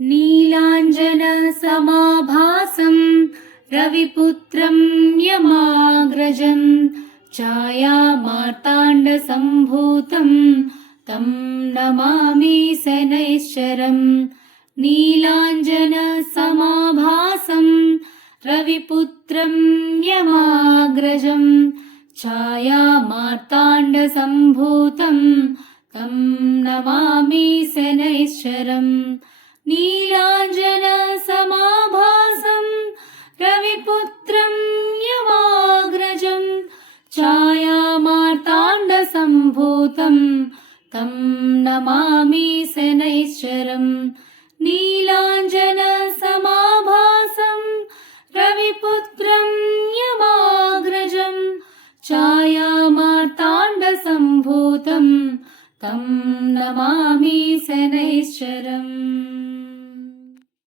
नीलाञ्जनसमाभासं रविपुत्रं यमाग्रजं छायामार्ताण्डसम्भूतं तं नमामि शनैश्चरम्। नीलाञ्जनसमाभासं रविपुत्रं यमाग्रजं छायामार्ताण्डसम्भूतं तं नमामि शनैश्चरम्। नीलाञ्जनसमाभासं रविपुत्रं यमाग्रजं छायामार्ताण्डसम्भूतं तं नमामि शनैश्चरम्। नीलाञ्जनसमाभासं रविपुत्रं यमाग्रजं छायामार्ताण्डसम्भूतं तं नमामि शनैश्चरम्।